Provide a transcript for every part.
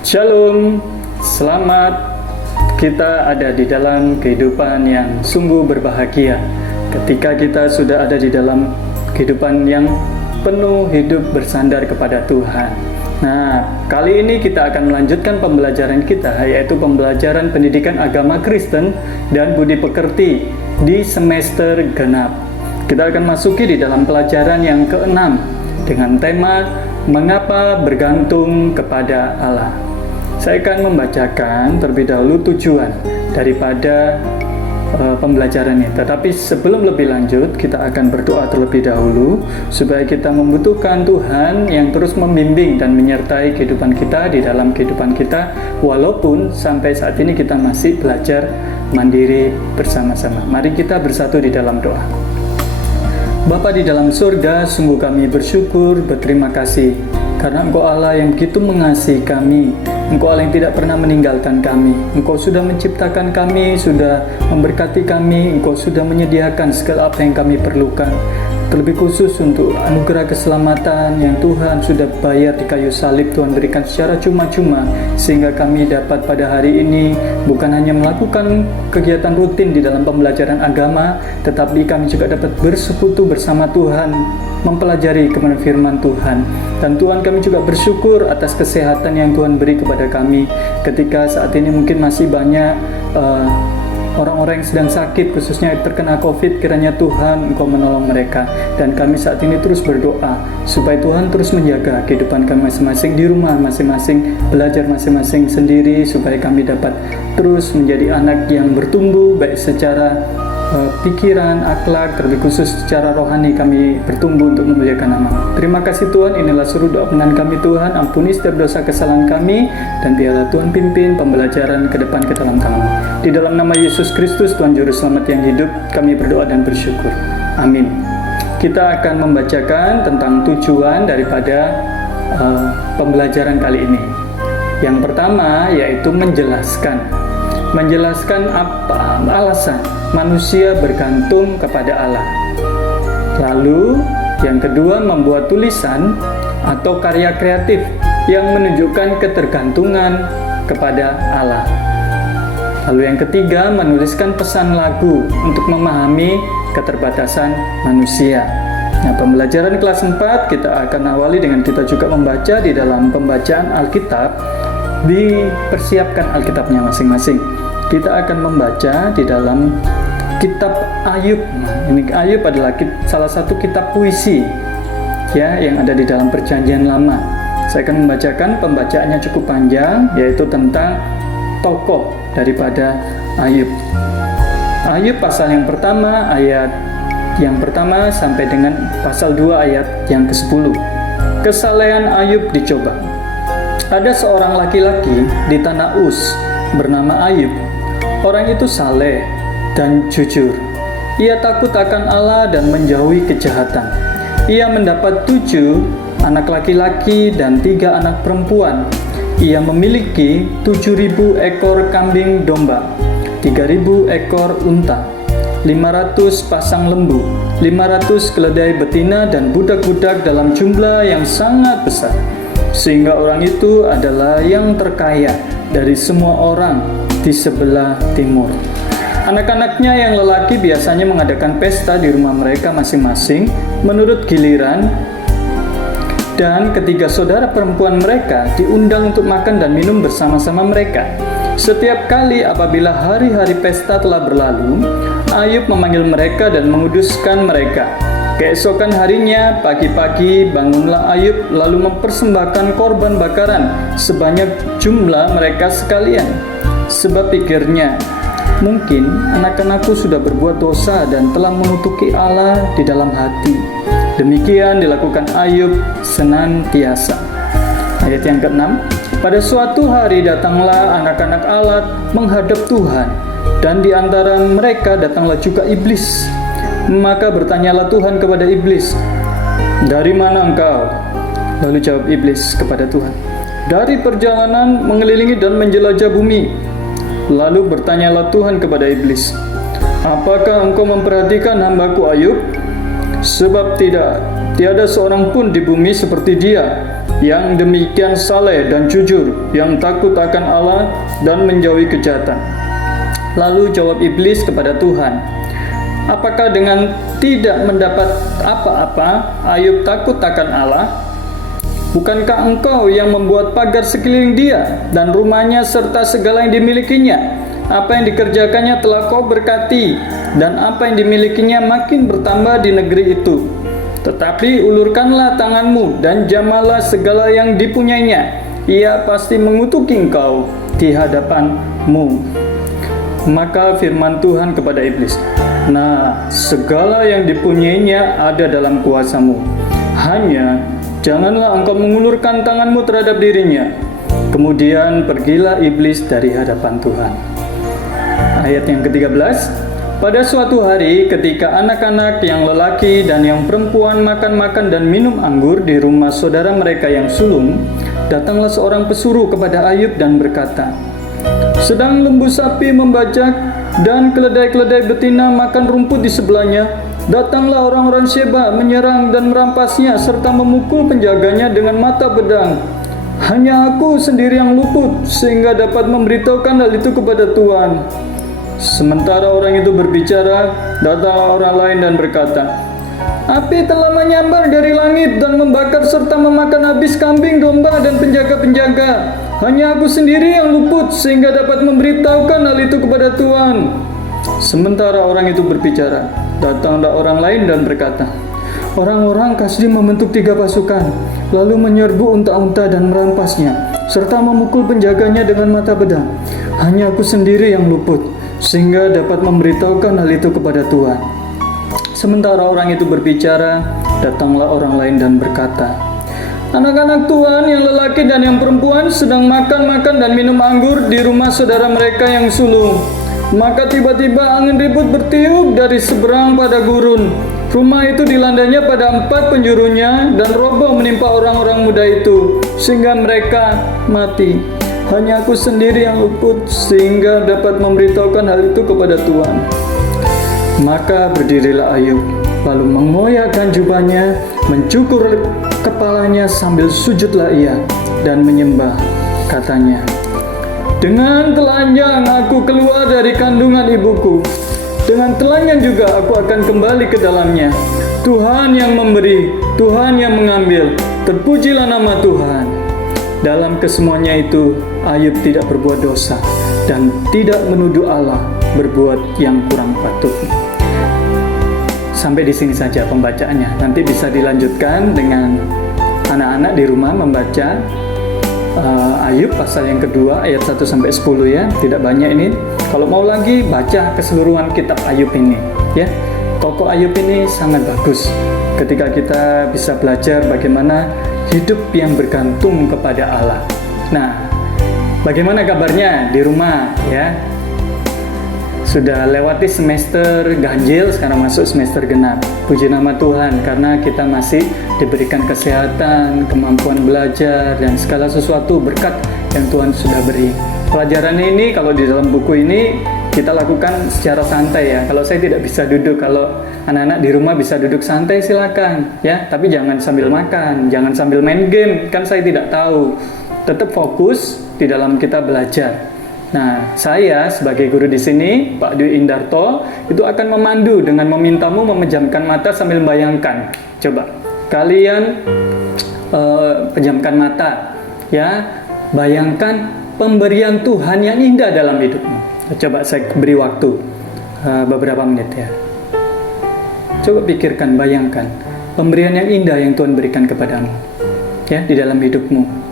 Shalom, selamat. Kita ada di dalam kehidupan yang sungguh berbahagia. Ketika kita sudah ada di dalam kehidupan yang penuh hidup bersandar kepada Tuhan. Nah, kali ini kita akan melanjutkan pembelajaran kita, yaitu pembelajaran pendidikan agama Kristen dan budi pekerti di semester genap. Kita akan masuki di dalam pelajaran yang ke-6 dengan tema Mengapa Bergantung kepada Allah. Saya akan membacakan terlebih dahulu tujuan daripada pembelajaran ini. Tetapi sebelum lebih lanjut, kita akan berdoa terlebih dahulu supaya kita membutuhkan Tuhan yang terus membimbing dan menyertai kehidupan kita di dalam kehidupan kita, walaupun sampai saat ini kita masih belajar mandiri bersama-sama. Mari kita bersatu di dalam doa. Bapa di dalam surga, sungguh kami bersyukur, berterima kasih karena Engkau Allah yang begitu mengasihi kami. Engkau Allah yang tidak pernah meninggalkan kami. Engkau sudah menciptakan kami, sudah memberkati kami. Engkau sudah menyediakan segala apa yang kami perlukan. Terlebih khusus untuk anugerah keselamatan yang Tuhan sudah bayar di kayu salib, Tuhan berikan secara cuma-cuma, sehingga kami dapat pada hari ini bukan hanya melakukan kegiatan rutin di dalam pembelajaran agama, tetapi kami juga dapat bersekutu bersama Tuhan, mempelajari kebenaran firman Tuhan. Dan Tuhan, kami juga bersyukur atas kesehatan yang Tuhan beri kepada kami ketika saat ini mungkin masih banyak orang-orang yang sedang sakit, khususnya terkena COVID. Kiranya Tuhan Engkau menolong mereka. Dan kami saat ini terus berdoa supaya Tuhan terus menjaga kehidupan kami masing-masing di rumah masing-masing, belajar masing-masing sendiri, supaya kami dapat terus menjadi anak yang bertumbuh baik secara pikiran, akhlak, terlebih khusus secara rohani kami bertumbuh untuk memuliakan nama. Terima kasih Tuhan, inilah seru doa penan kami Tuhan, ampuni setiap dosa kesalahan kami, dan biarlah Tuhan pimpin pembelajaran ke depan ke dalam tangan. Di dalam nama Yesus Kristus, Tuhan Juru Selamat yang hidup, kami berdoa dan bersyukur. Amin. Kita akan membacakan tentang tujuan daripada pembelajaran kali ini. Yang pertama yaitu menjelaskan apa alasan manusia bergantung kepada Allah. Lalu yang kedua, membuat tulisan atau karya kreatif yang menunjukkan ketergantungan kepada Allah. Lalu yang ketiga, menuliskan pesan lagu untuk memahami keterbatasan manusia. Nah, pembelajaran kelas 4 kita akan awali dengan kita juga membaca di dalam pembacaan Alkitab. Dipersiapkan Alkitabnya masing-masing. Kita akan membaca di dalam kitab Ayub. Nah, ini Ayub adalah salah satu kitab puisi ya yang ada di dalam Perjanjian Lama. Saya akan membacakan, pembacaannya cukup panjang, yaitu tentang tokoh daripada Ayub. Ayub pasal yang pertama, ayat yang pertama sampai dengan pasal 2 ayat yang ke-10. Kesalehan Ayub dicoba. Ada seorang laki-laki di tanah Uz bernama Ayub. Orang itu saleh dan jujur. Ia takut akan Allah dan menjauhi kejahatan. Ia mendapat 7 anak laki-laki dan 3 anak perempuan. Ia memiliki 7.000 ekor kambing domba, 3.000 ekor unta, 500 pasang lembu, 500 keledai betina, dan budak-budak dalam jumlah yang sangat besar. Sehingga orang itu adalah yang terkaya dari semua orang di sebelah timur. Anak-anaknya yang lelaki biasanya mengadakan pesta di rumah mereka masing-masing menurut giliran, dan ketiga saudara perempuan mereka diundang untuk makan dan minum bersama-sama mereka. Setiap kali apabila hari-hari pesta telah berlalu, Ayub memanggil mereka dan menguduskan mereka. Keesokan harinya, pagi-pagi bangunlah Ayub lalu mempersembahkan korban bakaran sebanyak jumlah mereka sekalian. Sebab pikirnya, mungkin anak-anakku sudah berbuat dosa dan telah mengutuki Allah di dalam hati. Demikian dilakukan Ayub senantiasa. Ayat yang ke-6. Pada suatu hari datanglah anak-anak Allah menghadap Tuhan, dan di antara mereka datanglah juga iblis. Maka bertanyalah Tuhan kepada iblis, "Dari mana engkau?" Lalu jawab iblis kepada Tuhan, "Dari perjalanan mengelilingi dan menjelajah bumi." Lalu bertanyalah Tuhan kepada iblis, "Apakah engkau memperhatikan hambaku Ayub? Sebab tiada seorang pun di bumi seperti dia, yang demikian saleh dan jujur, yang takut akan Allah dan menjauhi kejahatan. Lalu jawab iblis kepada Tuhan, apakah dengan tidak mendapat apa-apa, Ayub takut akan Allah? Bukankah engkau yang membuat pagar sekeliling dia dan rumahnya serta segala yang dimilikinya? Apa yang dikerjakannya telah kau berkati, dan apa yang dimilikinya makin bertambah di negeri itu. Tetapi ulurkanlah tanganmu dan jamahlah segala yang dipunyainya. Ia pasti mengutuki engkau di hadapanmu. Maka firman Tuhan kepada iblis, nah, segala yang dipunyainya ada dalam kuasamu. Hanya janganlah engkau mengulurkan tanganmu terhadap dirinya. Kemudian pergilah iblis dari hadapan Tuhan. Ayat yang ke-13, pada suatu hari ketika anak-anak yang lelaki dan yang perempuan makan-makan dan minum anggur di rumah saudara mereka yang sulung, datanglah seorang pesuruh kepada Ayub dan berkata, sedang lembu sapi membajak dan keledai-keledai betina makan rumput di sebelahnya, datanglah orang-orang Sheba menyerang dan merampasnya serta memukul penjaganya dengan mata pedang. Hanya aku sendiri yang luput sehingga dapat memberitahukan hal itu kepada Tuhan. Sementara orang itu berbicara, datanglah orang lain dan berkata, api telah menyambar dari langit dan membakar serta memakan habis kambing, domba, dan penjaga-penjaga. Hanya aku sendiri yang luput sehingga dapat memberitahukan hal itu kepada Tuhan. Sementara orang itu berbicara, datanglah orang lain dan berkata, orang-orang Kasdi membentuk 3 pasukan, lalu menyerbu unta-unta dan merampasnya, serta memukul penjaganya dengan mata pedang. Hanya aku sendiri yang luput, sehingga dapat memberitahukan hal itu kepada Tuhan. Sementara orang itu berbicara, datanglah orang lain dan berkata, anak-anak Tuhan yang lelaki dan yang perempuan sedang makan-makan dan minum anggur di rumah saudara mereka yang sulung. Maka tiba-tiba angin ribut bertiup dari seberang pada gurun. Rumah itu dilandanya pada 4 penjurunya dan roboh menimpa orang-orang muda itu, sehingga mereka mati. Hanya aku sendiri yang luput sehingga dapat memberitahukan hal itu kepada Tuhan. Maka berdirilah Ayub, lalu mengoyakkan jubahnya, mencukur kepalanya sambil sujudlah ia dan menyembah. Katanya, dengan telanjang aku keluar dari kandungan ibuku, dengan telanjang juga aku akan kembali ke dalamnya. Tuhan yang memberi, Tuhan yang mengambil, terpujilah nama Tuhan. Dalam kesemuanya itu, Ayub tidak berbuat dosa dan tidak menuduh Allah berbuat yang kurang patut. Sampai di sini saja pembacaannya. Nanti bisa dilanjutkan dengan anak-anak di rumah membaca Ayub pasal yang kedua ayat 1 sampai 10 ya. Tidak banyak ini. Kalau mau lagi baca keseluruhan kitab Ayub ini ya. Tokoh Ayub ini sangat bagus ketika kita bisa belajar bagaimana hidup yang bergantung kepada Allah. Nah, bagaimana kabarnya di rumah ya? Sudah lewati semester ganjil, sekarang masuk semester genap. Puji nama Tuhan karena kita masih diberikan kesehatan, kemampuan belajar, dan segala sesuatu berkat yang Tuhan sudah beri. Pelajaran ini kalau di dalam buku ini kita lakukan secara santai ya. Kalau saya tidak bisa duduk, kalau anak-anak di rumah bisa duduk santai silakan ya. Tapi jangan sambil makan, jangan sambil main game, kan saya tidak tahu. Tetap fokus di dalam kita belajar. Nah, saya sebagai guru di sini, Pak Dwi Indarto, itu akan memandu dengan memintamu memejamkan mata sambil membayangkan. Coba kalian pejamkan mata ya. Bayangkan pemberian Tuhan yang indah dalam hidupmu. Coba saya beri waktu beberapa menit ya. Coba pikirkan, bayangkan pemberian yang indah yang Tuhan berikan kepadamu ya di dalam hidupmu.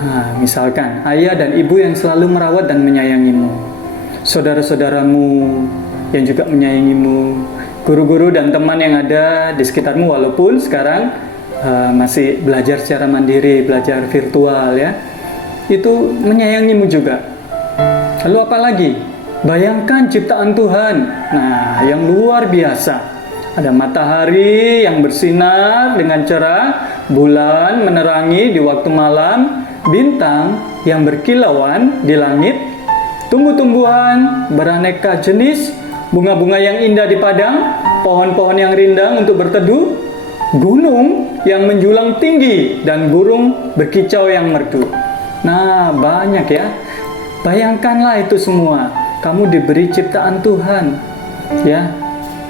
Nah, misalkan ayah dan ibu yang selalu merawat dan menyayangimu, saudara-saudaramu yang juga menyayangimu, guru-guru dan teman yang ada di sekitarmu walaupun sekarang masih belajar secara mandiri, belajar virtual ya, itu menyayangimu juga. Lalu apa lagi? Bayangkan ciptaan Tuhan, nah yang luar biasa. Ada matahari yang bersinar dengan cerah, bulan menerangi di waktu malam, bintang yang berkilauan di langit, tumbuh-tumbuhan beraneka jenis, bunga-bunga yang indah di padang, pohon-pohon yang rindang untuk berteduh, gunung yang menjulang tinggi dan burung berkicau yang merdu. Nah, banyak ya. Bayangkanlah itu semua. Kamu diberi ciptaan Tuhan. Ya.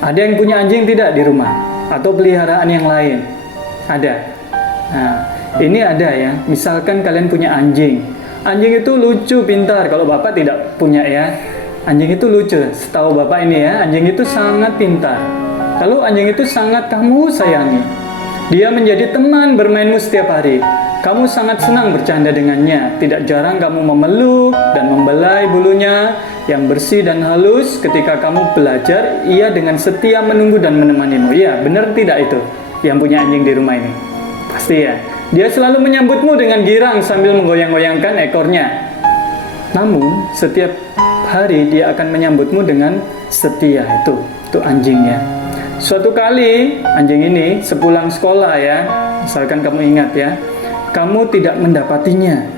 Ada yang punya anjing tidak di rumah? Atau peliharaan yang lain? Ada. Nah, ini ada ya. Misalkan kalian punya anjing. Anjing itu lucu, pintar. Kalau Bapak tidak punya ya. Anjing itu lucu. Setahu Bapak ini ya, anjing itu sangat pintar. Lalu anjing itu sangat kamu sayangi. Dia menjadi teman bermainmu setiap hari. Kamu sangat senang bercanda dengannya. Tidak jarang kamu memeluk dan membelai bulunya yang bersih dan halus. Ketika kamu belajar, ia dengan setia menunggu dan menemanimu. Iya, benar tidak itu yang punya anjing di rumah ini? Pasti ya. Dia selalu menyambutmu dengan girang sambil menggoyang-goyangkan ekornya. Namun, setiap hari dia akan menyambutmu dengan setia. Itu anjingnya. Suatu kali, anjing ini sepulang sekolah ya, misalkan kamu ingat ya, kamu tidak mendapatinya.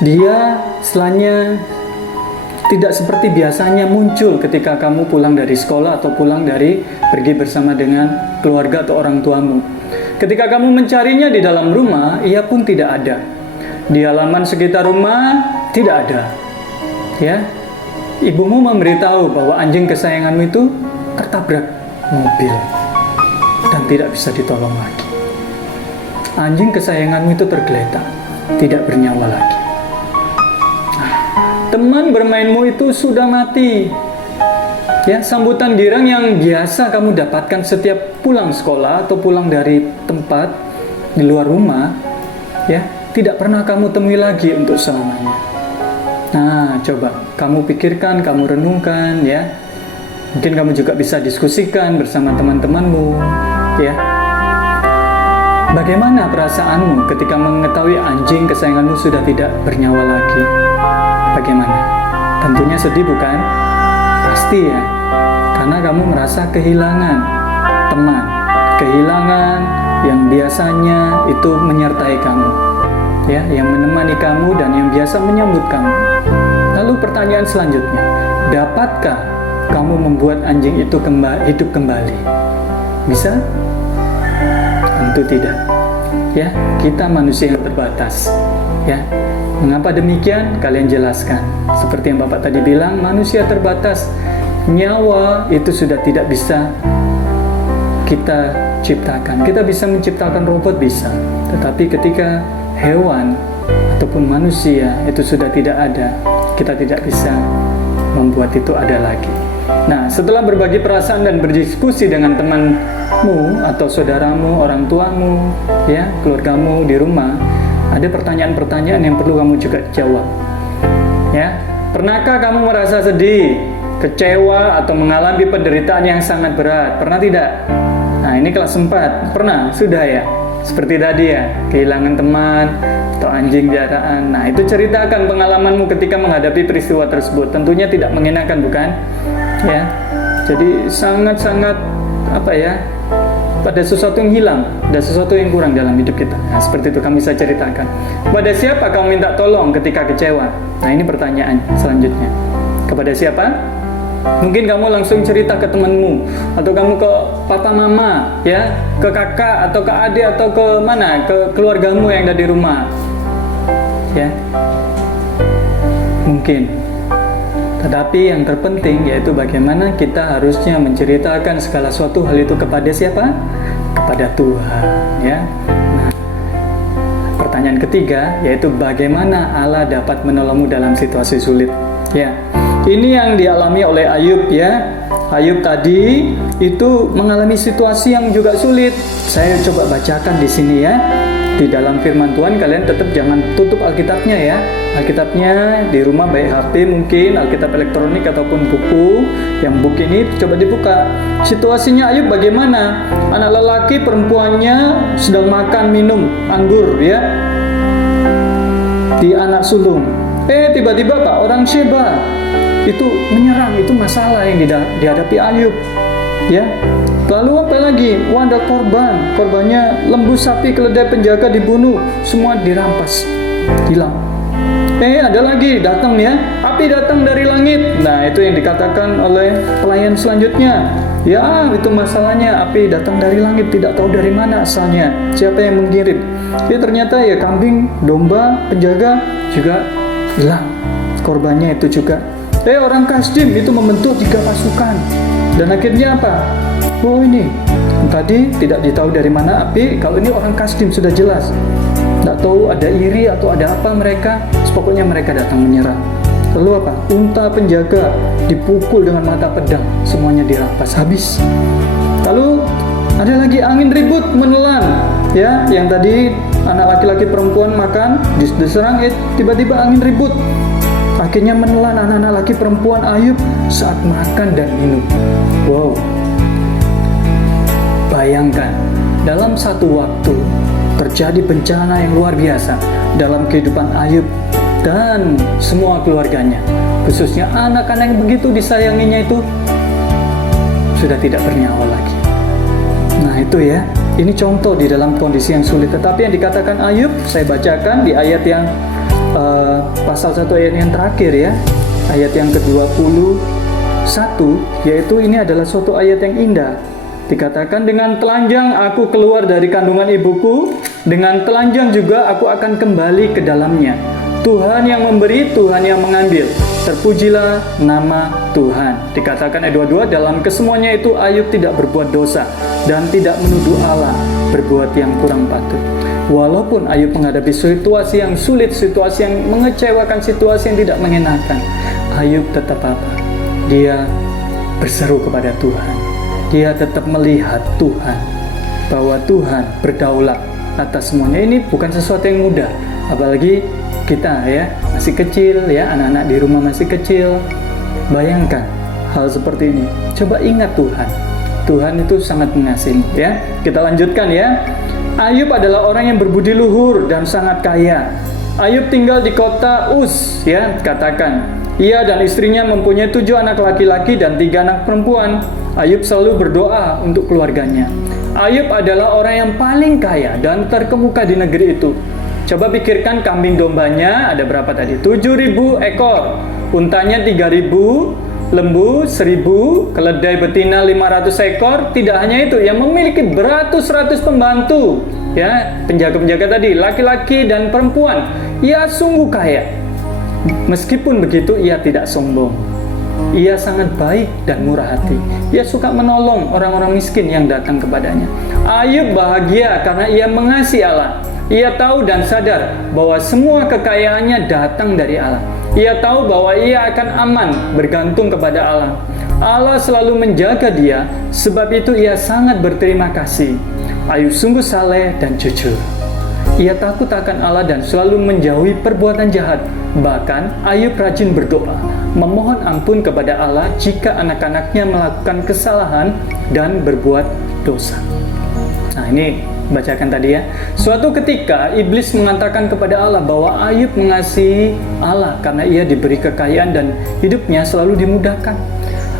Dia setelahnya tidak seperti biasanya muncul ketika kamu pulang dari sekolah atau pulang dari pergi bersama dengan keluarga atau orang tuamu. Ketika kamu mencarinya di dalam rumah, ia pun tidak ada. Di halaman sekitar rumah, tidak ada. Ya, ibumu memberitahu bahwa anjing kesayanganmu itu tertabrak mobil dan tidak bisa ditolong lagi. Anjing kesayanganmu itu tergeletak, tidak bernyawa lagi. Nah, teman bermainmu itu sudah mati. Ya, sambutan girang yang biasa kamu dapatkan setiap pulang sekolah atau pulang dari tempat di luar rumah, ya, tidak pernah kamu temui lagi untuk selamanya. Nah, coba kamu pikirkan, kamu renungkan, ya. Mungkin kamu juga bisa diskusikan bersama teman-temanmu, ya. Bagaimana perasaanmu ketika mengetahui anjing kesayanganmu sudah tidak bernyawa lagi? Bagaimana? Tentunya sedih, bukan? Pasti ya. Karena kamu merasa kehilangan teman, kehilangan yang biasanya itu menyertai kamu, ya, yang menemani kamu dan yang biasa menyambut kamu. Lalu pertanyaan selanjutnya, dapatkah kamu membuat anjing itu hidup kembali? Bisa? Tentu tidak. Ya, kita manusia yang terbatas. Ya, mengapa demikian? Kalian jelaskan. Seperti yang Bapak tadi bilang, manusia terbatas. Nyawa itu sudah tidak bisa kita ciptakan. Kita bisa menciptakan robot, bisa. Tetapi ketika hewan ataupun manusia itu sudah tidak ada, kita tidak bisa membuat itu ada lagi. Nah, setelah berbagi perasaan dan berdiskusi dengan temanmu atau saudaramu, orang tuamu, ya, keluargamu di rumah, ada pertanyaan-pertanyaan yang perlu kamu juga jawab. Ya, pernahkah kamu merasa sedih, kecewa, atau mengalami penderitaan yang sangat berat? Pernah tidak? Nah, ini kelas 4. Pernah? Sudah ya? Seperti tadi ya, kehilangan teman atau anjing piaraan. Nah, itu ceritakan pengalamanmu ketika menghadapi peristiwa tersebut. Tentunya tidak mengenakan, bukan? Ya. Jadi sangat-sangat pada sesuatu yang hilang, ada sesuatu yang kurang dalam hidup kita. Nah, seperti itu kamu bisa ceritakan. Pada siapa kamu minta tolong ketika kecewa? Nah, ini pertanyaan selanjutnya. Kepada siapa? Mungkin kamu langsung cerita ke temanmu, atau kamu ke papa mama, ya, ke kakak atau ke adik atau ke mana, ke keluargamu yang ada di rumah, ya. Mungkin. Tetapi yang terpenting yaitu bagaimana kita harusnya menceritakan segala suatu hal itu kepada siapa? Kepada Tuhan, ya. Nah, pertanyaan ketiga yaitu bagaimana Allah dapat menolongmu dalam situasi sulit, ya. Ini yang dialami oleh Ayub, ya. Ayub tadi itu mengalami situasi yang juga sulit. Saya coba bacakan di sini ya. Di dalam firman Tuhan, kalian tetap jangan tutup Alkitabnya ya. Alkitabnya di rumah, baik HP mungkin, Alkitab elektronik ataupun buku. Yang buku ini coba dibuka. Situasinya Ayub bagaimana? Anak lelaki perempuannya sedang makan minum anggur, ya, di anak sulung. Tiba-tiba Pak, orang Sheba itu menyerang. Itu masalah yang dihadapi Ayub, ya. Lalu apa lagi? Ada korbannya lembu sapi, keledai penjaga dibunuh, semua dirampas, hilang. Ada lagi datang ya, api datang dari langit. Nah, itu yang dikatakan oleh pelayan selanjutnya. Ya, itu masalahnya, api datang dari langit, tidak tahu dari mana asalnya, siapa yang mengirim. Ya, ternyata ya kambing, domba, penjaga juga hilang, korbannya itu juga. Orang Kasdim itu membentuk 3 pasukan. Dan akhirnya apa? Oh, ini tadi tidak ditahu dari mana api, kalau ini orang Kasdim sudah jelas. Tidak tahu ada iri atau ada apa mereka, pokoknya mereka datang menyerang. Lalu apa? Unta penjaga dipukul dengan mata pedang, semuanya dirampas habis. Lalu ada lagi angin ribut menelan, ya, yang tadi anak laki-laki perempuan makan diserang, tiba-tiba angin ribut, akhirnya menelan anak-anak laki perempuan Ayub saat makan dan minum. Wow, bayangkan dalam satu waktu terjadi bencana yang luar biasa dalam kehidupan Ayub dan semua keluarganya, khususnya anak-anak yang begitu disayanginya itu sudah tidak bernyawa lagi. Nah, itu ya, ini contoh di dalam kondisi yang sulit. Tetapi yang dikatakan Ayub, saya bacakan di ayat yang pasal 1 ayat yang terakhir ya, ayat yang ke-21, yaitu ini adalah suatu ayat yang indah. Dikatakan, dengan telanjang aku keluar dari kandungan ibuku, dengan telanjang juga aku akan kembali ke dalamnya. Tuhan yang memberi, Tuhan yang mengambil. Terpujilah nama Tuhan. Dikatakan ayat 22, dalam kesemuanya itu Ayub tidak berbuat dosa dan tidak menuduh Allah berbuat yang kurang patut. Walaupun Ayub menghadapi situasi yang sulit, situasi yang mengecewakan, situasi yang tidak mengenakan, Ayub tetap apa? Dia berseru kepada Tuhan. Dia tetap melihat Tuhan, bahwa Tuhan berdaulat atas semuanya. Ini bukan sesuatu yang mudah, apalagi kita ya masih kecil ya, anak-anak di rumah masih kecil. Bayangkan hal seperti ini. Coba ingat Tuhan. Tuhan itu sangat mengasihi ya. Kita lanjutkan ya. Ayub adalah orang yang berbudi luhur dan sangat kaya. Ayub tinggal di kota Uz ya, katakan. Ia dan istrinya mempunyai 7 anak laki-laki dan 3 anak perempuan. Ayub selalu berdoa untuk keluarganya. Ayub adalah orang yang paling kaya dan terkemuka di negeri itu. Coba pikirkan, kambing dombanya ada berapa tadi? 7.000 ekor, untanya 3.000, lembu 1.000, keledai betina 500 ekor. Tidak hanya itu, yang memiliki beratus-ratus pembantu, ya, penjaga-penjaga tadi, laki-laki dan perempuan. Ia sungguh kaya. Meskipun begitu, ia tidak sombong. Ia sangat baik dan murah hati. Ia suka menolong orang-orang miskin yang datang kepadanya. Ayub bahagia karena ia mengasihi Allah. Ia tahu dan sadar bahwa semua kekayaannya datang dari Allah. Ia tahu bahwa ia akan aman bergantung kepada Allah. Allah selalu menjaga dia, sebab itu ia sangat berterima kasih. Ayub sungguh saleh dan jujur. Ia takut akan Allah dan selalu menjauhi perbuatan jahat. Bahkan Ayub rajin berdoa, memohon ampun kepada Allah jika anak-anaknya melakukan kesalahan dan berbuat dosa. Nah, ini bacakan tadi ya. Suatu ketika iblis mengatakan kepada Allah bahwa Ayub mengasihi Allah karena ia diberi kekayaan dan hidupnya selalu dimudahkan.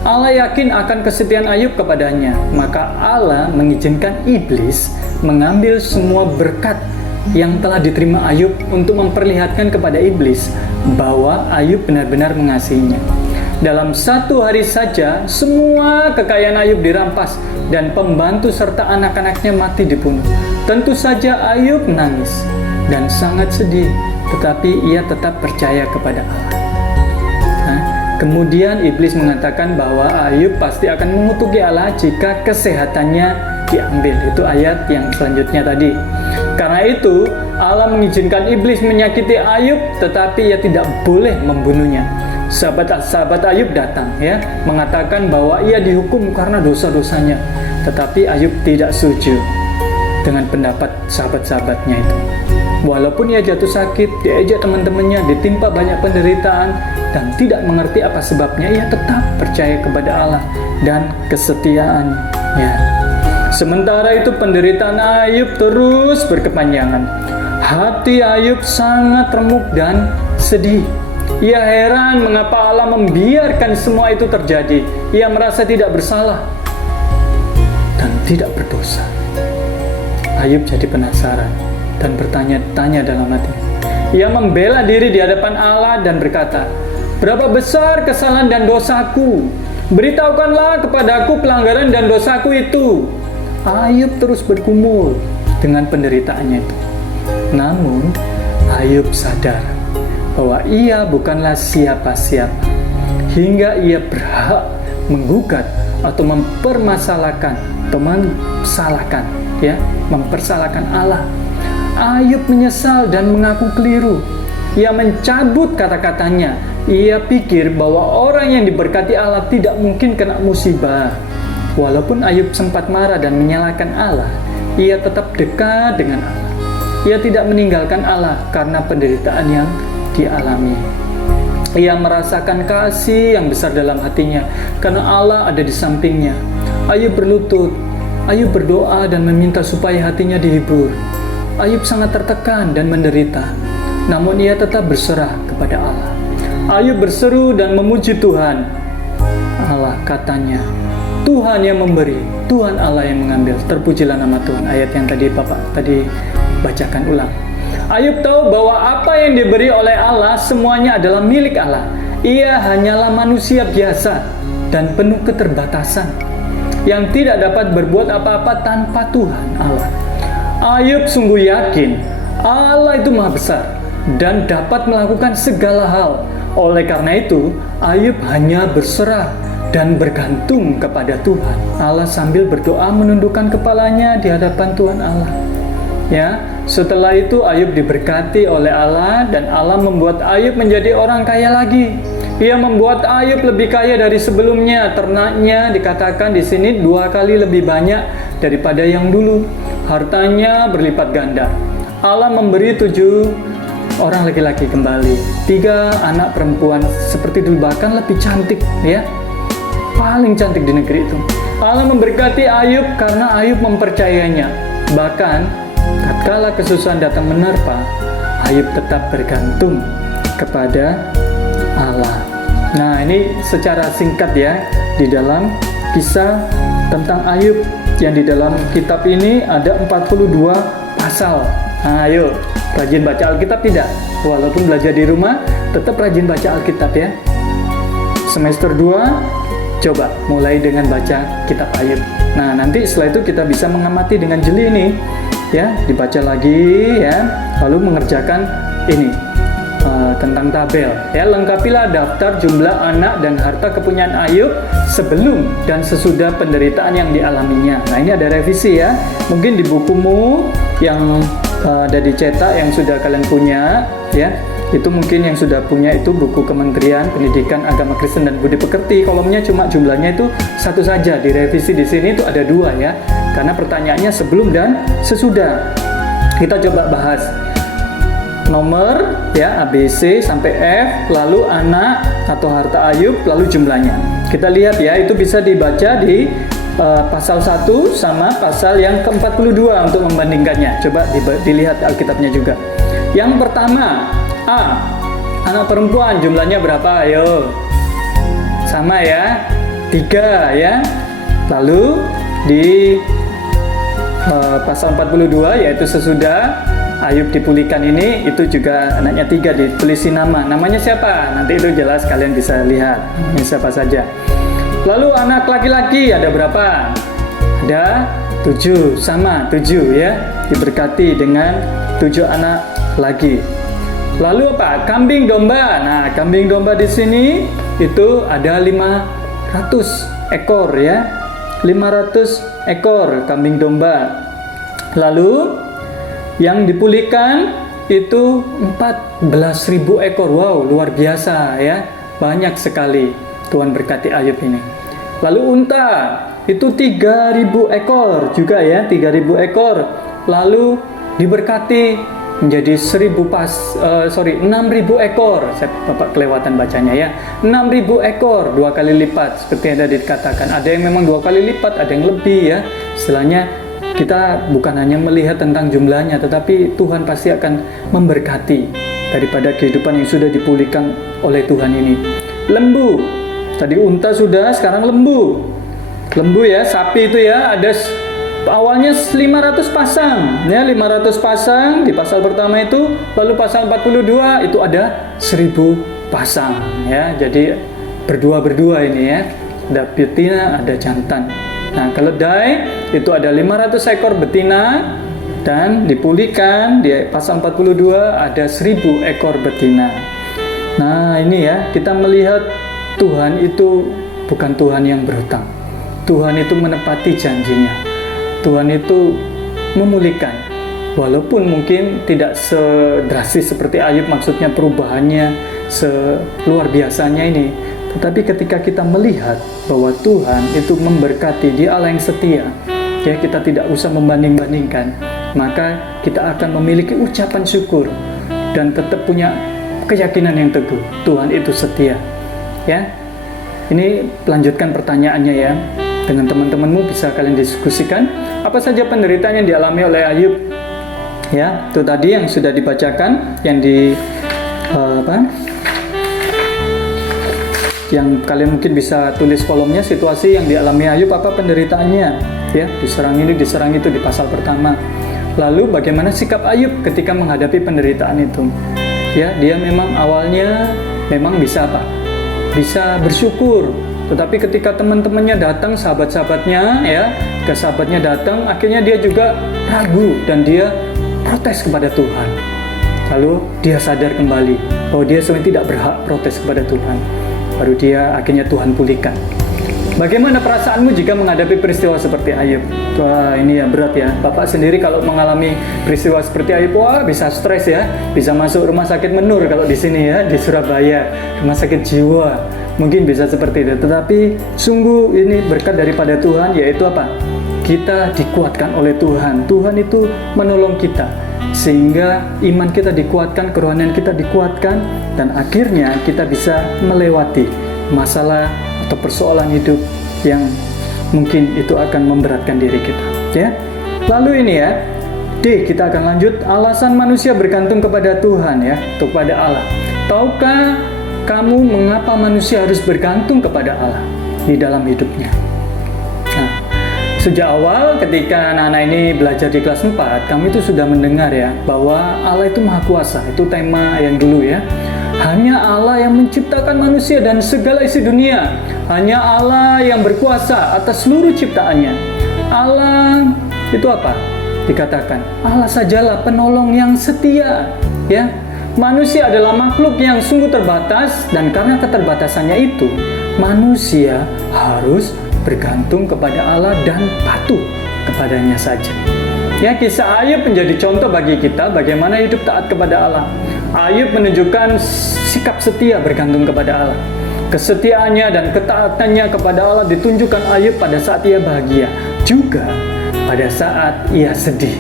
Allah yakin akan kesetiaan Ayub kepadanya. Maka Allah mengizinkan iblis mengambil semua berkat yang telah diterima Ayub untuk memperlihatkan kepada iblis bahwa Ayub benar-benar mengasihinya. Dalam 1 hari saja, semua kekayaan Ayub dirampas dan pembantu serta anak-anaknya mati dibunuh. Tentu saja Ayub menangis dan sangat sedih, tetapi ia tetap percaya kepada Allah. Kemudian iblis mengatakan bahwa Ayub pasti akan mengutuki Allah jika kesehatannya diambil. Itu ayat yang selanjutnya tadi. Karena itu, Allah mengizinkan iblis menyakiti Ayub, tetapi ia tidak boleh membunuhnya. Sahabat-sahabat Ayub datang ya, mengatakan bahwa ia dihukum karena dosa-dosanya. Tetapi Ayub tidak setuju dengan pendapat sahabat-sahabatnya itu. Walaupun ia jatuh sakit, diejek teman-temannya, ditimpa banyak penderitaan, dan tidak mengerti apa sebabnya, ia tetap percaya kepada Allah dan kesetiaannya. Sementara itu penderitaan Ayub terus berkepanjangan. Hati Ayub sangat remuk dan sedih. Ia heran mengapa Allah membiarkan semua itu terjadi. Ia merasa tidak bersalah dan tidak berdosa. Ayub jadi penasaran dan bertanya-tanya dalam hatinya, Ia membela diri di hadapan Allah dan berkata, "Berapa besar kesalahan dan dosaku. Beritahukanlah kepadaku pelanggaran dan dosaku itu." Ayub terus bergumul dengan penderitaannya itu. Namun, Ayub sadar bahwa ia bukanlah siapa-siapa hingga ia berhak menggugat atau mempersalahkan Allah. Ayub menyesal dan mengaku keliru. Ia mencabut kata-katanya. Ia pikir bahwa orang yang diberkati Allah tidak mungkin kena musibah. Walaupun Ayub sempat marah dan menyalahkan Allah, ia tetap dekat dengan Allah. Ia tidak meninggalkan Allah karena penderitaan yang dialami. Ia merasakan kasih yang besar dalam hatinya karena Allah ada di sampingnya. Ayub berlutut, Ayub berdoa dan meminta supaya hatinya dihibur. Ayub sangat tertekan dan menderita, namun ia tetap berserah kepada Allah. Ayub berseru dan memuji Tuhan. Allah katanya, Tuhan yang memberi, Tuhan Allah yang mengambil. Terpujilah nama Tuhan. Ayat yang tadi Bapak bacakan ulang. Ayub tahu bahwa apa yang diberi oleh Allah semuanya adalah milik Allah. Ia hanyalah manusia biasa dan penuh keterbatasan yang tidak dapat berbuat apa-apa tanpa Tuhan Allah. Ayub sungguh yakin Allah itu maha besar dan dapat melakukan segala hal. Oleh karena itu, Ayub hanya berserah dan bergantung kepada Tuhan Allah sambil berdoa menundukkan kepalanya di hadapan Tuhan Allah. Ya, setelah itu Ayub diberkati oleh Allah dan Allah membuat Ayub menjadi orang kaya lagi. Ia membuat Ayub lebih kaya dari sebelumnya. Ternaknya dikatakan di sini 2 kali lebih banyak daripada yang dulu. Hartanya berlipat ganda. Allah memberi 7 orang laki-laki kembali, 3 anak perempuan seperti dulu, bahkan lebih cantik, ya, paling cantik di negeri itu. Allah memberkati Ayub karena Ayub mempercayainya. Bahkan tatkala kesusahan datang menerpa, Ayub tetap bergantung kepada Allah. Nah, ini secara singkat ya di dalam kisah tentang Ayub yang di dalam kitab ini ada 42 pasal. Nah, ayo rajin baca Alkitab tidak? Walaupun belajar di rumah, tetap rajin baca Alkitab ya. Semester 2 coba mulai dengan baca kitab Ayub. Nah, nanti setelah itu kita bisa mengamati dengan jeli nih. Ya, dibaca lagi ya, lalu mengerjakan ini tentang tabel ya. Lengkapilah daftar jumlah anak dan harta kepunyaan Ayub sebelum dan sesudah penderitaan yang dialaminya. Nah, ini ada revisi ya, mungkin di bukumu yang ada dicetak yang sudah kalian punya ya, itu mungkin yang sudah punya itu buku Kementerian Pendidikan Agama Kristen dan Budi Pekerti, kolomnya cuma jumlahnya itu 1 saja. Direvisi di sini itu ada 2 ya, karena pertanyaannya sebelum dan sesudah. Kita coba bahas nomor ya, ABC sampai F, lalu anak atau harta Ayub, lalu jumlahnya. Kita lihat ya, itu bisa dibaca di pasal 1 sama pasal yang ke-42 untuk membandingkannya. Coba dilihat Alkitabnya juga. Yang pertama, A, anak perempuan, jumlahnya berapa? Ayo. Sama ya, 3 ya. Lalu di pasal 42 yaitu sesudah Ayub dipulihkan ini, itu juga anaknya 3 ditulisin nama. Namanya siapa? Nanti itu jelas kalian bisa lihat. Ini siapa saja. Lalu anak laki-laki ada berapa? Ada 7, sama 7 ya. Diberkati dengan 7 anak lagi. Lalu apa? Kambing domba. Nah, kambing domba di sini itu ada 500 ekor ya. 500 ekor kambing domba. Lalu yang dipulihkan itu 14.000 ekor. Wow, luar biasa ya. Banyak sekali. Tuhan berkati Ayub ini. Lalu unta itu 3.000 ekor juga ya, 3.000 ekor. Lalu diberkati menjadi 6.000 ekor. Bapak kelewatan bacanya ya. 6.000 ekor, 2 kali lipat seperti yang tadi dikatakan. Ada yang memang 2 kali lipat, ada yang lebih ya. Istilahnya kita bukan hanya melihat tentang jumlahnya, tetapi Tuhan pasti akan memberkati daripada kehidupan yang sudah dipulihkan oleh Tuhan ini. Lembu, tadi unta sudah, sekarang lembu. Lembu ya, sapi itu ya ada awalnya 500 pasang, ya 500 pasang di pasal pertama itu, lalu pasal 42 itu ada 1000 pasang, ya. Jadi berdua ini ya, ada betina, ada jantan. Nah, keledai itu ada 500 ekor betina dan dipulihkan di pasal 42 ada 1000 ekor betina. Nah, ini ya, kita melihat Tuhan itu bukan Tuhan yang berhutang. Tuhan itu menepati janjinya. Tuhan itu memulihkan. Walaupun mungkin tidak sedrastis seperti Ayub, maksudnya perubahannya seluar biasanya ini. Tetapi ketika kita melihat bahwa Tuhan itu memberkati, Dia Allah yang setia, ya, kita tidak usah membanding-bandingkan, maka kita akan memiliki ucapan syukur dan tetap punya keyakinan yang teguh. Tuhan itu setia, ya. Ini lanjutkan pertanyaannya ya. Dengan teman-temanmu bisa kalian diskusikan apa saja penderitaan yang dialami oleh Ayub. Ya, itu tadi yang sudah dibacakan, yang yang kalian mungkin bisa tulis kolomnya, situasi yang dialami Ayub, apa penderitaannya, ya, diserang ini, diserang itu di pasal pertama. Lalu bagaimana sikap Ayub ketika menghadapi penderitaan itu? Ya, dia memang awalnya memang bisa apa? Bisa bersyukur. Tetapi ketika teman-temannya datang, sahabat-sahabatnya, ya, ke sahabatnya datang, akhirnya dia juga ragu dan dia protes kepada Tuhan. Lalu dia sadar kembali bahwa dia sebenarnya tidak berhak protes kepada Tuhan. Baru dia akhirnya Tuhan pulihkan. Bagaimana perasaanmu jika menghadapi peristiwa seperti Ayub? Wah, ini ya berat ya. Bapak sendiri kalau mengalami peristiwa seperti Ayub, wah, bisa stres ya. Bisa masuk rumah sakit menur kalau di sini ya, di Surabaya, rumah sakit jiwa. Mungkin bisa seperti itu. Tetapi sungguh ini berkat daripada Tuhan, yaitu apa? Kita dikuatkan oleh Tuhan. Tuhan itu menolong kita, sehingga iman kita dikuatkan, kerohanian kita dikuatkan, dan akhirnya kita bisa melewati masalah atau persoalan hidup yang mungkin itu akan memberatkan diri kita, ya. Lalu ini ya, D, kita akan lanjut, alasan manusia bergantung kepada Tuhan, ya, kepada Allah. Tahukah kamu mengapa manusia harus bergantung kepada Allah di dalam hidupnya? Nah, sejak awal ketika anak-anak ini belajar di kelas 4, kami itu sudah mendengar ya, bahwa Allah itu Maha Kuasa. Itu tema yang dulu ya. Hanya Allah yang menciptakan manusia dan segala isi dunia. Hanya Allah yang berkuasa atas seluruh ciptaannya. Allah itu apa? Dikatakan, Allah sajalah penolong yang setia, ya. Manusia adalah makhluk yang sungguh terbatas, dan karena keterbatasannya itu, manusia harus bergantung kepada Allah dan patuh kepadanya saja. Ya, kisah Ayub menjadi contoh bagi kita bagaimana hidup taat kepada Allah. Ayub menunjukkan sikap setia bergantung kepada Allah. Kesetiaannya dan ketaatannya kepada Allah ditunjukkan Ayub pada saat ia bahagia, juga pada saat ia sedih,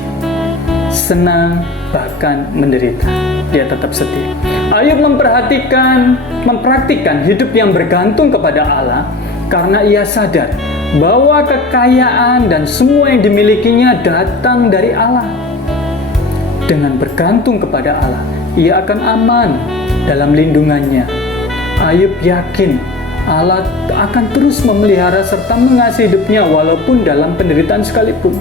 senang, bahkan menderita. Dia tetap setia. Ayub mempraktikkan hidup yang bergantung kepada Allah karena ia sadar bahwa kekayaan dan semua yang dimilikinya datang dari Allah. Dengan bergantung kepada Allah, ia akan aman dalam lindungannya. Ayub yakin Allah akan terus memelihara serta mengasihi hidupnya walaupun dalam penderitaan sekalipun.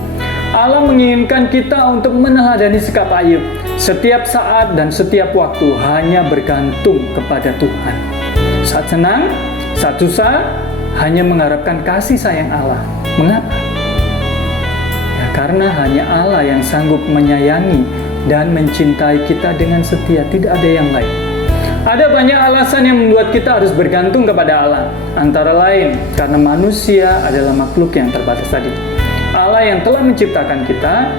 Allah menginginkan kita untuk meneladani sikap Ayub. Setiap saat dan setiap waktu hanya bergantung kepada Tuhan. Saat senang, saat susah, hanya mengharapkan kasih sayang Allah. Mengapa? Ya, karena hanya Allah yang sanggup menyayangi dan mencintai kita dengan setia. Tidak ada yang lain. Ada banyak alasan yang membuat kita harus bergantung kepada Allah. Antara lain, karena manusia adalah makhluk yang terbatas tadi. Allah yang telah menciptakan kita,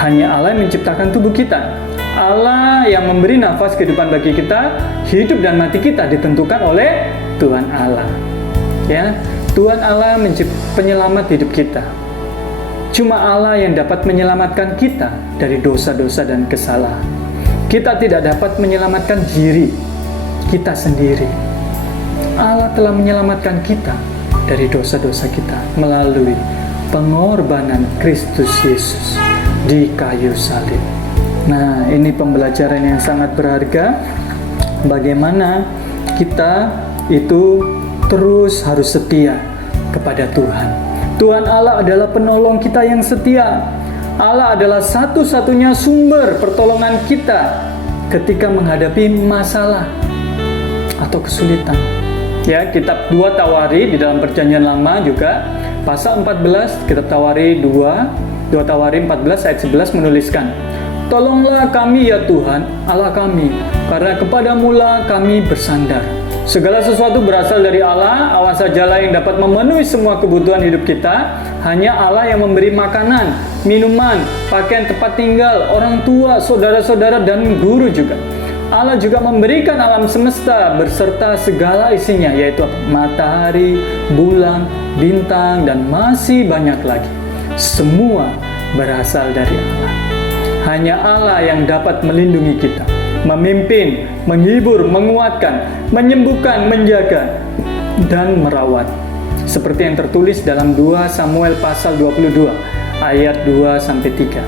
hanya Allah yang menciptakan tubuh kita. Allah yang memberi nafas kehidupan bagi kita, hidup dan mati kita ditentukan oleh Tuhan Allah. Ya, Tuhan Allah penyelamat hidup kita. Cuma Allah yang dapat menyelamatkan kita dari dosa-dosa dan kesalahan. Kita tidak dapat menyelamatkan diri kita sendiri. Allah telah menyelamatkan kita dari dosa-dosa kita melalui pengorbanan Kristus Yesus di kayu salib. Nah, ini pembelajaran yang sangat berharga. Bagaimana kita itu terus harus setia kepada Tuhan. Tuhan Allah adalah penolong kita yang setia. Allah adalah satu-satunya sumber pertolongan kita ketika menghadapi masalah atau kesulitan. Ya, kitab 2 Tawari di dalam Perjanjian Lama juga pasal 14, kitab Tawari 2 Tawari 14 ayat 11 menuliskan, "Tolonglah kami ya Tuhan, Allah kami, karena kepadamu-lah kami bersandar." Segala sesuatu berasal dari Allah, Allah sajalah yang dapat memenuhi semua kebutuhan hidup kita. Hanya Allah yang memberi makanan, minuman, pakaian tempat tinggal, orang tua, saudara-saudara, dan guru juga. Allah juga memberikan alam semesta berserta segala isinya, yaitu matahari, bulan, bintang, dan masih banyak lagi. Semua berasal dari Allah. Hanya Allah yang dapat melindungi kita, memimpin, menghibur, menguatkan, menyembuhkan, menjaga, dan merawat. Seperti yang tertulis dalam 2 Samuel pasal 22 ayat 2-3.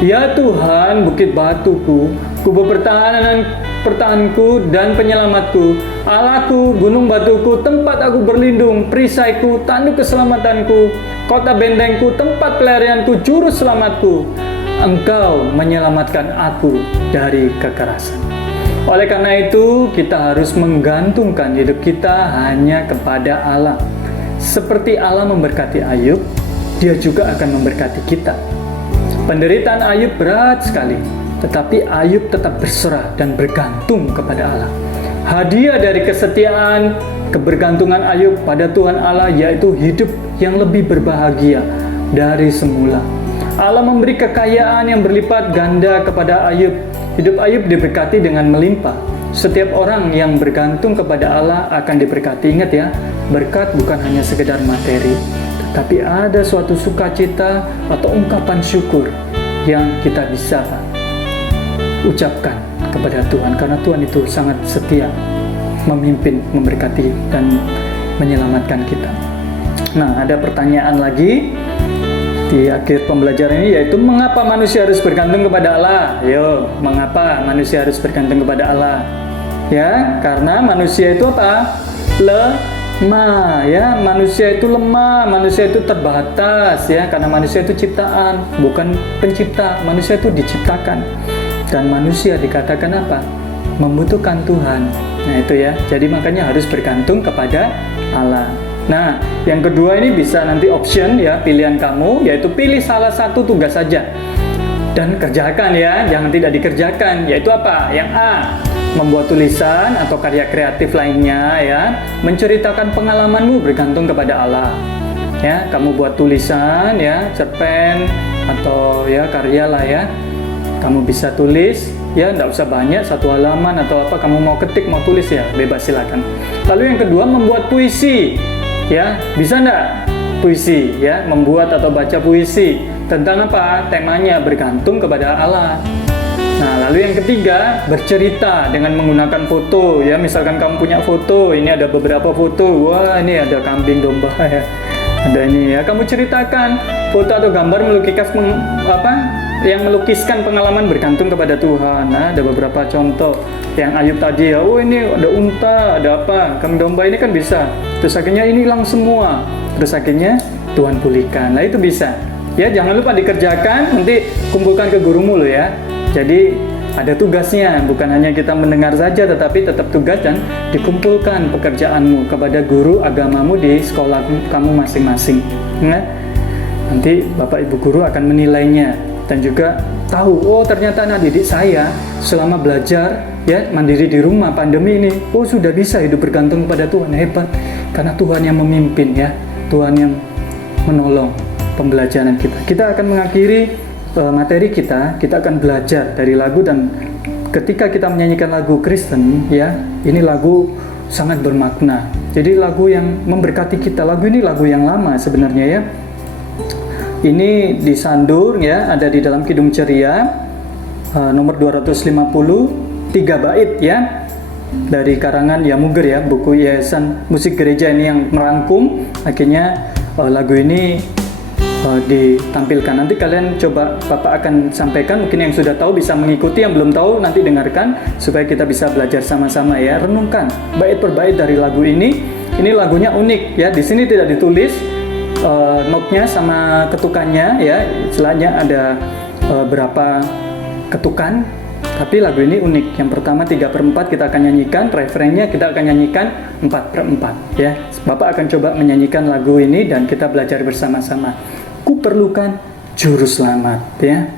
"Ya Tuhan, bukit batuku, kubu pertahananku dan penyelamatku, Allahku, gunung batuku, tempat aku berlindung, perisaiku, tanduk keselamatanku, kota bentengku, tempat pelarianku, juru selamatku. Engkau menyelamatkan aku dari kekerasan." Oleh karena itu, kita harus menggantungkan hidup kita hanya kepada Allah. Seperti Allah memberkati Ayub, Dia juga akan memberkati kita. Penderitaan Ayub berat sekali, tetapi Ayub tetap berserah dan bergantung kepada Allah. Hadiah dari kesetiaan, kebergantungan Ayub pada Tuhan Allah yaitu hidup yang lebih berbahagia dari semula. Allah memberi kekayaan yang berlipat ganda kepada Ayub. Hidup Ayub diberkati dengan melimpah. Setiap orang yang bergantung kepada Allah akan diberkati. Ingat ya, berkat bukan hanya sekedar materi, tetapi ada suatu sukacita atau ungkapan syukur yang kita bisa ucapkan kepada Tuhan, karena Tuhan itu sangat setia, memimpin, memberkati, dan menyelamatkan kita. Nah, ada pertanyaan lagi di akhir pembelajaran ini, yaitu mengapa manusia harus bergantung kepada Allah? Yo, mengapa manusia harus bergantung kepada Allah? Ya, karena manusia itu apa? Lemah, ya. Manusia itu lemah, manusia itu terbatas, ya. Karena manusia itu ciptaan, bukan pencipta. Manusia itu diciptakan. Dan manusia dikatakan apa? Membutuhkan Tuhan. Nah, itu ya. Jadi makanya harus bergantung kepada Allah. Nah, yang kedua ini bisa nanti option ya, pilihan kamu, yaitu pilih salah satu tugas saja dan kerjakan ya, jangan tidak dikerjakan. Yaitu apa? Yang A, membuat tulisan atau karya kreatif lainnya ya, menceritakan pengalamanmu bergantung kepada Allah. Ya, kamu buat tulisan ya, cerpen atau ya karya lah ya. Kamu bisa tulis ya, enggak usah banyak, 1 halaman atau apa kamu mau ketik, mau tulis ya, bebas silakan. Lalu yang kedua, membuat puisi. Ya, bisa enggak puisi ya, membuat atau baca puisi tentang apa? Temanya bergantung kepada Allah. Nah, lalu yang ketiga, bercerita dengan menggunakan foto ya. Misalkan kamu punya foto, ini ada beberapa foto. Wah, ini ada kambing domba ya. Ada ini ya. Kamu ceritakan foto atau gambar yang melukiskan pengalaman bergantung kepada Tuhan. Nah, ada beberapa contoh yang Ayub tadi ya. Oh, ini ada unta, ada apa? Kambing domba ini kan bisa. Terus akhirnya ini hilang semua. Terus akhirnya Tuhan pulihkan. Nah, itu bisa. Ya, jangan lupa dikerjakan, nanti kumpulkan ke gurumu loh ya. Jadi ada tugasnya, bukan hanya kita mendengar saja, tetapi tetap tugas dan dikumpulkan pekerjaanmu kepada guru agamamu di sekolah kamu masing-masing. Nah, nanti Bapak Ibu guru akan menilainya dan juga tahu, oh ternyata anak didik saya selama belajar ya mandiri di rumah pandemi ini, oh sudah bisa hidup bergantung pada Tuhan. Hebat, karena Tuhan yang memimpin ya, Tuhan yang menolong pembelajaran kita. Kita akan mengakhiri materi kita akan belajar dari lagu, dan ketika kita menyanyikan lagu Kristen ya, ini lagu sangat bermakna. Jadi lagu yang memberkati kita. Lagu ini lagu yang lama sebenarnya ya. Ini disandur ya, ada di dalam Kidung Ceria nomor 250, 3 bait ya, dari karangan Yamuger ya, buku Yayasan Musik Gereja ini yang merangkum. Akhirnya lagu ini ditampilkan. Nanti kalian coba, Bapak akan sampaikan, mungkin yang sudah tahu bisa mengikuti, yang belum tahu nanti dengarkan supaya kita bisa belajar sama-sama ya. Renungkan bait per bait dari lagu ini. Ini lagunya unik ya. Di sini tidak ditulis notnya sama ketukannya ya. Istilahnya ada berapa ketukan. Tapi lagu ini unik. Yang pertama 3/4 kita akan nyanyikan, referennya kita akan nyanyikan 4/4 ya. Bapak akan coba menyanyikan lagu ini dan kita belajar bersama-sama. Kuperlukan juru selamat ya.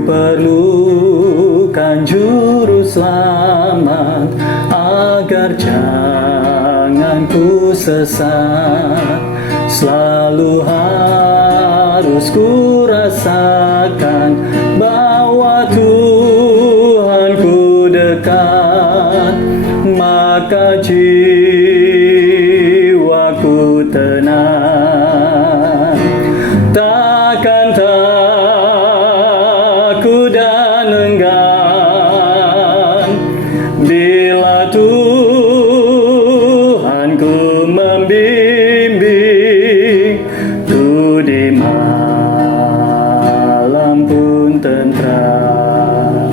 Kuperlukan juru selamat agar jangan ku sesat. Selalu harus ku rasakan bahwa Tuhanku dekat, maka jiwaku tenang, takkan takut dan enggan bila Tuhanku membimbing. Ku di malam pun tentram.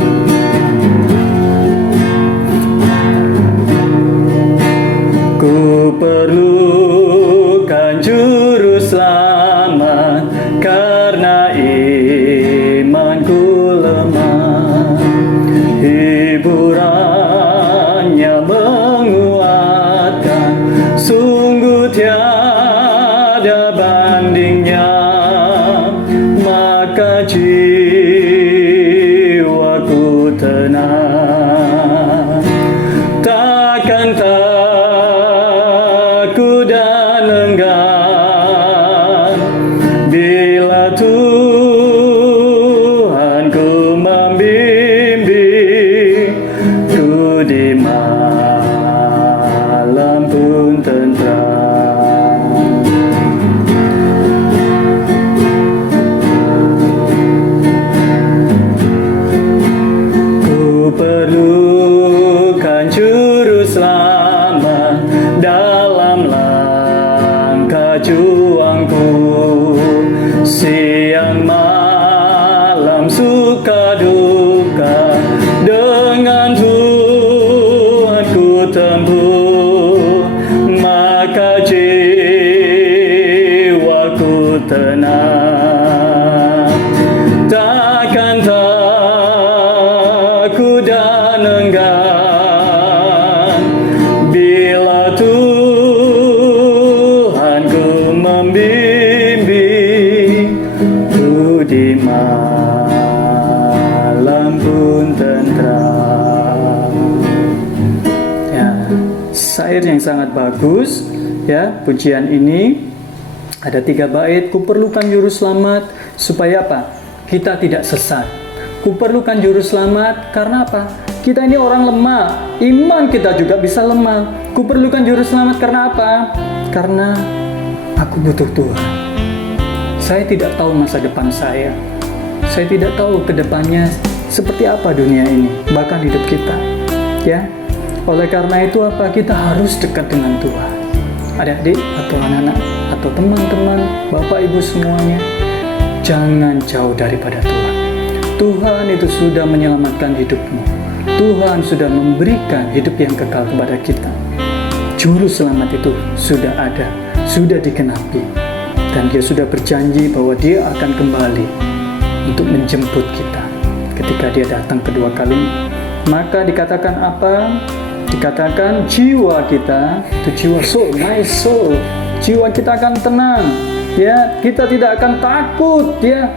Ku perlukan juru selamat karena imanku lemah. Hiburannya menguatkan, sungguh tiada bandingnya, maka jiwaku tenang, takkan takut dan enggan bila Tuhanku membimbing. Ku di malam pun tentram. Ku perlukan juru selamat dalam langkah juangku, siang malam suka duka, dengan Tuhanku tempuh, maka jiwaku tenang, takkan takut dan enggan bila Tuhanku membimbing. Ku di malam pun tentram. Ya, syair yang sangat bagus ya. Pujian ini ada 3 bait. Kuperlukan juru selamat supaya apa? Kita tidak sesat. Kuperlukan juru selamat karena apa? Kita ini orang lemah, iman kita juga bisa lemah. Kuperlukan juru selamat karena apa? Karena aku butuh Tuhan. Saya tidak tahu masa depan saya. Saya tidak tahu ke depannya seperti apa dunia ini, bahkan hidup kita. Ya. Oleh karena itu apa? Kita harus dekat dengan Tuhan. Adik-adik atau anak-anak atau teman-teman, Bapak Ibu semuanya, jangan jauh daripada Tuhan. Tuhan itu sudah menyelamatkan hidupmu. Tuhan sudah memberikan hidup yang kekal kepada kita. Juru selamat itu sudah ada, sudah digenapi. Dan Dia sudah berjanji bahwa Dia akan kembali untuk menjemput kita ketika Dia datang kedua kali. Maka dikatakan apa? Dikatakan jiwa kita, itu jiwa soul, my soul, jiwa kita akan tenang. Ya, kita tidak akan takut. Ya,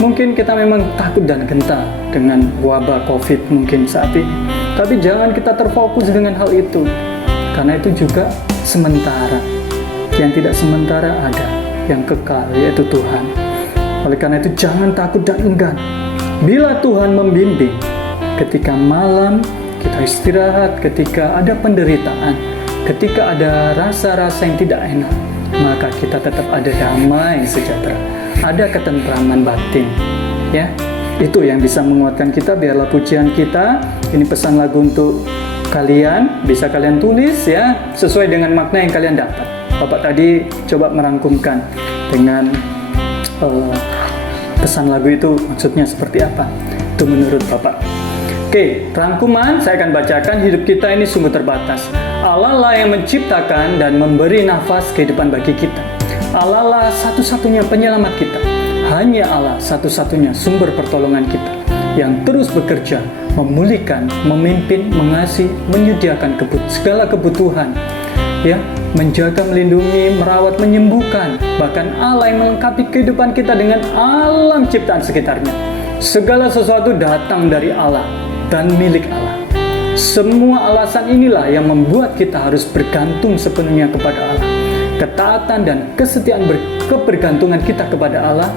mungkin kita memang takut dan gentar dengan wabah COVID mungkin saat ini. Tapi jangan kita terfokus dengan hal itu, karena itu juga sementara. Yang tidak sementara ada, yang kekal, yaitu Tuhan. Oleh karena itu jangan takut dan enggan. Bila Tuhan membimbing, ketika malam kita istirahat, ketika ada penderitaan, ketika ada rasa-rasa yang tidak enak, maka kita tetap ada damai sejahtera, ada ketentraman batin. Ya, itu yang bisa menguatkan kita. Biarlah pujian kita, ini pesan lagu untuk kalian, bisa kalian tulis ya, sesuai dengan makna yang kalian dapat. Bapak tadi coba merangkumkan dengan pesan lagu itu maksudnya seperti apa? Itu menurut Bapak. Oke, rangkuman saya akan bacakan. Hidup kita ini sungguh terbatas. Allah lah yang menciptakan dan memberi nafas kehidupan bagi kita. Allah lah satu-satunya penyelamat kita. Hanya Allah satu-satunya sumber pertolongan kita, yang terus bekerja, memulihkan, memimpin, mengasihi, menyediakan segala kebutuhan, ya, menjaga, melindungi, merawat, menyembuhkan. Bahkan Allah yang melengkapi kehidupan kita dengan alam ciptaan sekitarnya. Segala sesuatu datang dari Allah dan milik Allah. Semua alasan inilah yang membuat kita harus bergantung sepenuhnya kepada Allah. Ketaatan dan kesetiaan kebergantungan kita kepada Allah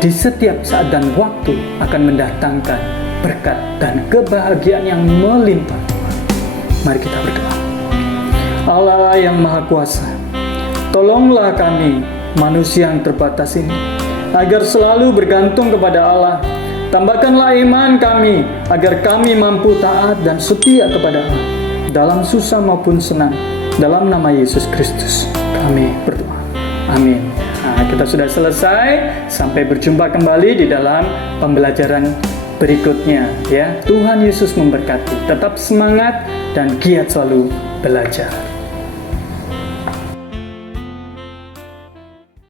di setiap saat dan waktu akan mendatangkan berkat dan kebahagiaan yang melimpah. Mari kita berdoa. Allah yang Maha Kuasa, tolonglah kami manusia yang terbatas ini agar selalu bergantung kepada Allah. Tambahkanlah iman kami agar kami mampu taat dan setia kepada Allah dalam susah maupun senang. Dalam nama Yesus Kristus kami berdoa. Amin. Nah, kita sudah selesai. Sampai berjumpa kembali di dalam pembelajaran berikutnya, ya. Tuhan Yesus memberkati. Tetap semangat dan giat selalu belajar.